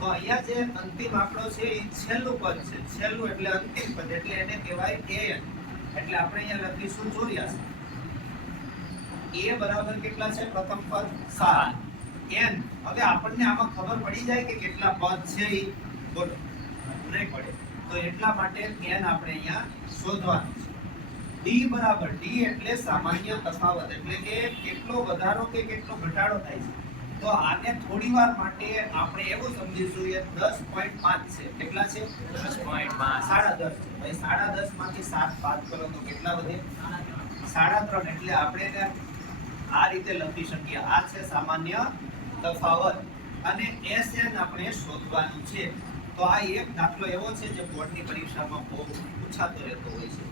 તો અહીંયા જે અંતિમ આંકડો છે એ છેલ્લું પદ છે, છેલ્લું એટલે અંતિમ પદ, એટલે એને કહેવાય an. એટલે આપણે અહીંયા લખીશું 84. a બરાબર કેટલા છે? પ્રથમ પદ 7. n હવે આપણને આમાં ખબર પડી જાય કે કેટલા પદ છે એ બોલો નહીં પડે, તો એટલા માટે n આપણે અહીંયા શોધવાનું છે. d બરાબર, d એટલે સામાન્ય તફાવત, એટલે કે કેટલો વધારો કે કેટલો ઘટાડો થાય છે. તો આને થોડીવાર માટે આપણે એવું સમજીશું કે 10.5 છે. કેટલા છે? 10.5. 10.5 છે. ભાઈ 10.5 માંથી 7 બાદ કરો તો કેટલા વધે? 3.5. એટલે આપણે એને આ રીતે લખી શકીએ. આ છે સામાન્ય તફાવત અને Sn આપણે શોધવાનું છે. તો આ એક દાખલો એવો છે જે બોર્ડની પરીક્ષામાં બહુ પૂછાતો રહેતો હોય છે.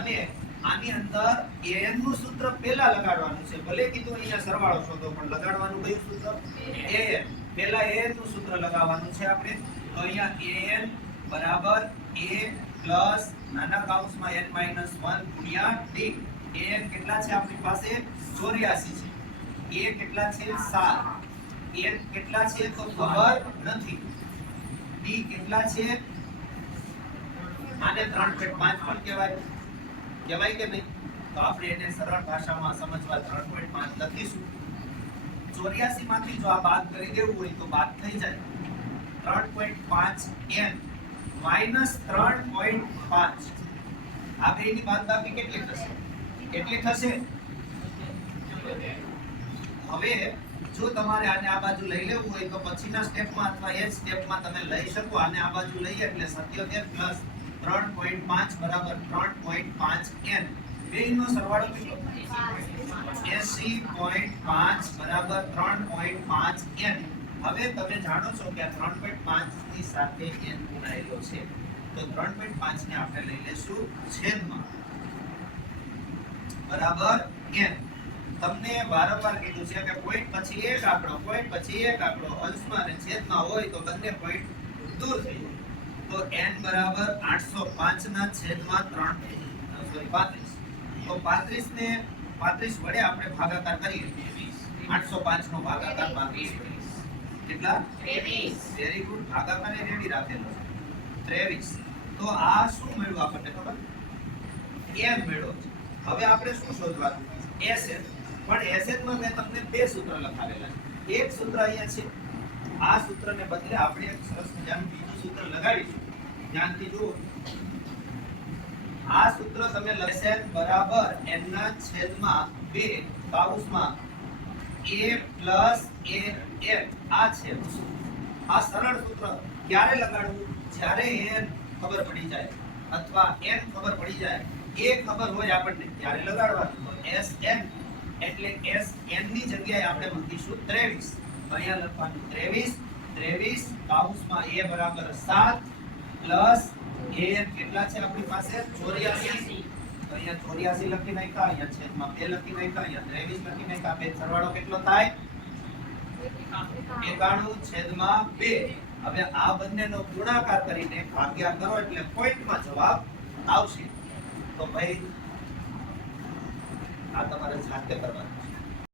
અને આની અંદર an નું સૂત્ર પહેલા લગાડવાનું છે. ભલે કીધું અહીંયા સરવાળો શોધો, પણ લગાડવાનું કયું સૂત્ર? an. પહેલા an નું સૂત્ર લગાવવાનું છે આપણે. તો અહીંયા an બરાબર a પ્લસ નાના કૌંસમાં n - 1 ગુણ્યા d. an કેટલા છે આપણી પાસે? 84 છે. a કેટલા છે? 7. n કેટલા છે તો ખબર નથી. d કેટલા છે? આને 3.5 પણ કહેવાય. કહેવાય કે નહીં? તો આપણે એને સરળ ભાષામાં સમજવા 3.5 લખીશું. 84 માંથી જો આ બાદ કરી દેવું હોય તો બાદ થઈ જાય. 3.5 n - 3.5 આ બેની બાદબાકી કેટલી થશે? કેટલી થશે? હવે જો તમારે આને આ બાજુ લઈ લેવું હોય તો પછીના સ્ટેપમાં અથવા એ સ્ટેપમાં તમે લઈ શકો. આને આ બાજુ લઈએ એટલે 77 પ્લસ 3.5 બરાબર 3.5 n. બેનો સરવાળો કેટલો? 80.5 બરાબર 3.5 n. હવે તમે જાણો છો કે આ 3.5 ની સાથે n ગુણાયેલો છે. તો 3.5 ને આપણે લઈ લેશું છેદમાં બરાબર n. તમને વારંવાર કીધું છે કે પોઈન્ટ પછી એક આંકડો, પોઈન્ટ પછી એક આંકડો અંશમાં અને છેદમાં હોય તો બંને પોઈન્ટ દૂર થઈ જાય. તો n બરાબર 805 ના છેદમાં 3 35. તો 35 ને 35 વડે આપણે ભાગાકાર કરીએ. 805 નો ભાગાકાર 35. કેટલા? 23. Very good. ભાગાકારે રેડી રાખેલો 23. તો આ શું મળ્યું આપણને ખબર? n મળ્યો. હવે આપણે શું શોધવાનું? Sn. પણ Sn માં મેં તમને બે સૂત્ર લખાવેલા છે. એક સૂત્ર અહીંયા છે. આ સૂત્રને બદલે આપણે એક સરસ મજાનું બીજું સૂત્ર લગાડીશું. ધ્યાનથી જુઓ. આ સૂત્ર તમે Sn બરાબર n ના છેદમાં 2 કૌંસમાં a પ્લસ an. આ છે આ સરળ સૂત્ર. ક્યારે લગાડવું? જ્યારે n ખબર પડી જાય અથવા n ખબર પડી જાય, a ખબર હોય આપણને ત્યારે લગાડવાનું. તો Sn એટલે Sn ની જગ્યાએ આપણે મૂકીશું 23. અહીંયા લખવાનું 23 કૌંસમાં a બરાબર 7 પ્લસ an કેટલા છે આપણી પાસે? 84. તો અહીંયા 84 લખી નાખ્યા, અહીંયા છેદમાં 2 લખી નાખ્યા, અહીંયા 23 લખી નાખ્યા. બે સરવાળો કેટલો થાય? 91/2. હવે આ બંનેનો ગુણાકાર કરીને ભાગ્યા કરો એટલે પોઈન્ટમાં જવાબ આવશે. તો ભાઈ આ તમારે જાતે કરવાનું.